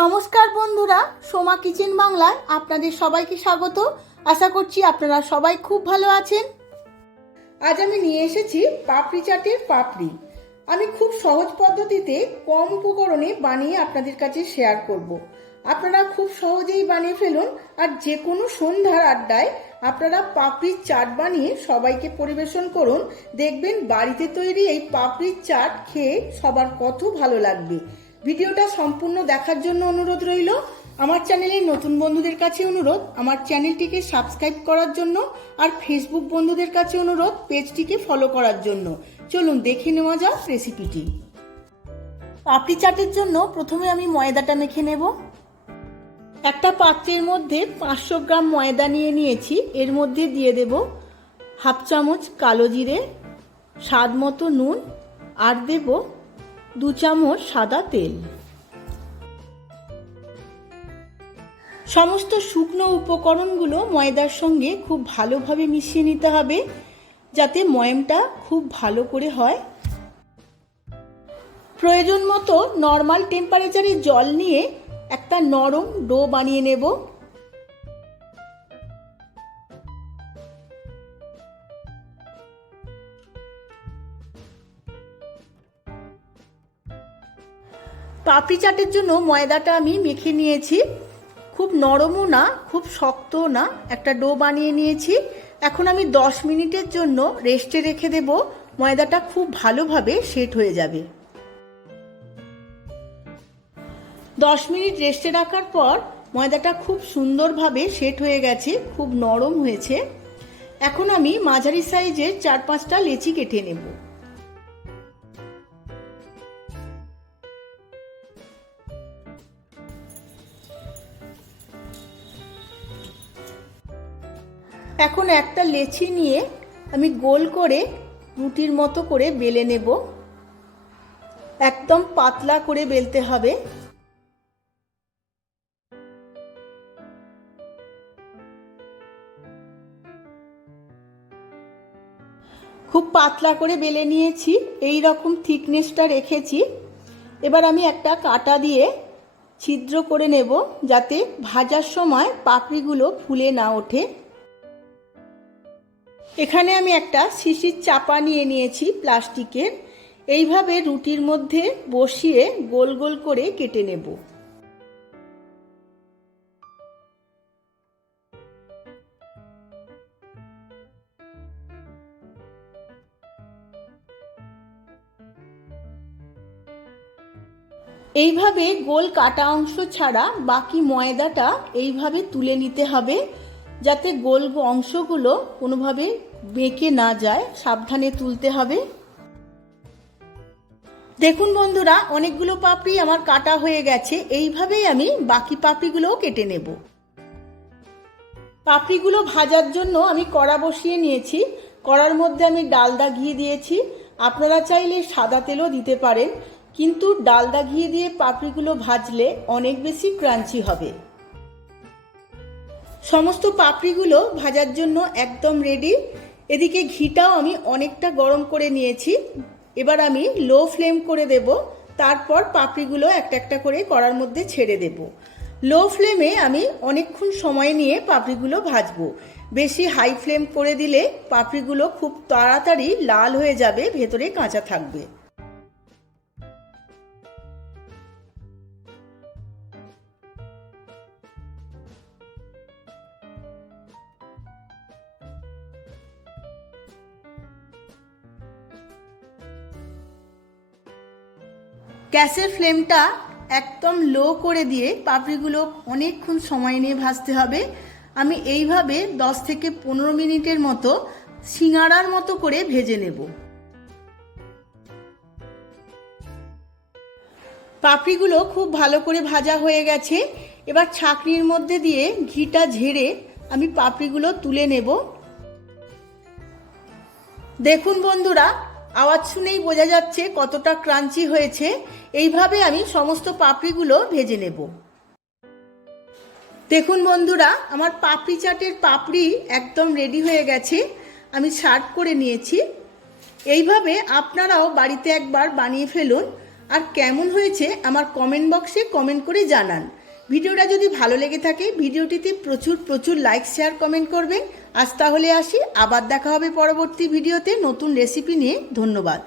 নমস্কার বন্ধুরা, সোমা কিচেন বাংলায় আপনাদের সবাইকে স্বাগত। আশা করছি আপনারা সবাই খুব ভালো আছেন। আজ আমি নিয়ে এসেছি পাপড়ি চাটের পাপড়ি। আমি খুব সহজ পদ্ধতিতে কম উপকরণে বানিয়ে আপনাদের কাছে শেয়ার করব। আপনারা খুব সহজেই বানিয়ে ফেলুন, আর যে কোনো সন্ধ্যার আড্ডায় আপনারা পাপড়ির চাট বানিয়ে সবাইকে পরিবেশন করুন। দেখবেন বাড়িতে তৈরি এই পাপড়ির চাট খেয়ে সবার কত ভালো লাগবে। ভিডিওটা সম্পূর্ণ দেখার জন্য অনুরোধ রইল। আমার চ্যানেলের নতুন বন্ধুদের কাছে অনুরোধ আমার চ্যানেলটিকে সাবস্ক্রাইব করার জন্য, আর ফেসবুক বন্ধুদের কাছে অনুরোধ পেজটিকে ফলো করার জন্য। চলুন দেখে নেওয়া যাক রেসিপিটি। পাপড়ি চাটের জন্য প্রথমে আমি ময়দাটা মেখে নেব। একটা পাত্রের মধ্যে 500 গ্রাম ময়দা নিয়ে নিয়েছি। এর মধ্যে দিয়ে দেব হাফ চামচ কালো জিরে, স্বাদ মতো নুন, আর দেব 2 চামচ সাদা তেল। সমস্ত শুকনো উপকরণগুলো ময়দার সঙ্গে খুব ভালোভাবে মিশিয়ে নিতে হবে, যাতে ময়ামটা খুব ভালো করে হয়। প্রয়োজন মতো নর্মাল টেম্পারেচারে জল নিয়ে একটা নরম ডো বানিয়ে নেব। পাপড়ি চাটের জন্য ময়দাটা আমি মেখে নিয়েছি। খুব নরমও না, খুব শক্তও না, একটা ডো বানিয়ে নিয়েছি। এখন আমি 10 মিনিটের জন্য রেস্টে রেখে দেব। ময়দাটা খুব ভালোভাবে সেট হয়ে যাবে। 10 মিনিট রেস্টে রাখার পর ময়দাটা খুব সুন্দরভাবে সেট হয়ে গেছে, খুব নরম হয়েছে। এখন আমি মাঝারি সাইজের 4-5টা লেচি কেটে নেব। এখন একটা লেচি নিয়ে আমি গোল করে রুটির মতো করে বেলে নেব। একদম পাতলা করে বেলতে হবে। খুব পাতলা করে বেলে নিয়েছি, এই রকম থিকনেসটা রেখেছি। এবার আমি একটা কাঁটা দিয়ে ছিদ্র করে নেব, যাতে ভাজার সময় পাপড়িগুলো ফুলে না ওঠে। এখানে আমি একটা শিশির চাপা নিয়ে নিয়েছি প্লাস্টিকের। এইভাবে রুটির মধ্যে বসিয়ে গোল গোল করে কেটে নেব। এইভাবে গোল কাটা অংশ ছাড়া বাকি ময়দাটা এইভাবে তুলে নিতে হবে, যাতে গোল অংশগুলো কোনোভাবে বেঁকে না যায়। সাবধানে তুলতে হবে। দেখুন বন্ধুরা, অনেকগুলো পাপড়ি আমার কাটা হয়ে গেছে। এইভাবেই আমি বাকি পাপড়িগুলোও কেটে নেব। পাপড়িগুলো ভাজার জন্য আমি কড়া বসিয়ে নিয়েছি। কড়ার মধ্যে আমি ডালদা ঘি দিয়েছি। আপনারা চাইলে সাদা তেলও দিতে পারেন, কিন্তু ডালদা ঘি দিয়ে পাপড়িগুলো ভাজলে অনেক বেশি ক্রাঞ্চি হবে। সমস্ত পাপড়িগুলো ভাজার জন্য একদম রেডি। এদিকে ঘিটাও আমি অনেকটা গরম করে নিয়েছি। এবার আমি লো ফ্লেম করে দেব। তারপর পাপড়িগুলো একটা একটা করে কড়ার মধ্যে ছেড়ে দেব। লো ফ্লেমে আমি অনেকক্ষণ সময় নিয়ে পাপড়িগুলো ভাজবো। বেশি হাই ফ্লেম করে দিলে পাপড়িগুলো খুব তাড়াতাড়ি লাল হয়ে যাবে, ভেতরে কাঁচা থাকবে। গ্যাসের ফ্লেমটা একদম লো করে দিয়ে পাপড়িগুলো অনেকক্ষণ সময় নিয়ে ভাজতে হবে। আমি এইভাবে 10 থেকে 15 মিনিটের মতো সিঙাড়ার মতো করে ভেজে নেব। পাপড়িগুলো খুব ভালো করে ভাজা হয়ে গেছে। এবার ছাঁকনির মধ্যে দিয়ে ঘিটা ঝেড়ে আমি পাপড়িগুলো তুলে নেব। দেখুন বন্ধুরা, আওয়াজ শুনেই বোঝা যাচ্ছে কতটা ক্রাঞ্চি হয়েছে। এইভাবে আমি সমস্ত পাপড়িগুলো ভেজে নেব। দেখুন বন্ধুরা, আমার পাপড়ি চাটের পাপড়ি একদম রেডি হয়ে গেছে। আমি সার্ভ করে নিয়েছি। এইভাবে আপনারাও বাড়িতে একবার বানিয়ে ফেলুন। আর কেমন হয়েছে আমার কমেন্ট বক্সে কমেন্ট করে জানান। ভিডিওটা যদি ভালো লেগে থাকে ভিডিওটিতে প্রচুর প্রচুর লাইক শেয়ার কমেন্ট করবেন। আজ তাহলে আসি, আবার দেখা হবে পরবর্তী ভিডিওতে নতুন রেসিপি নিয়ে। ধন্যবাদ।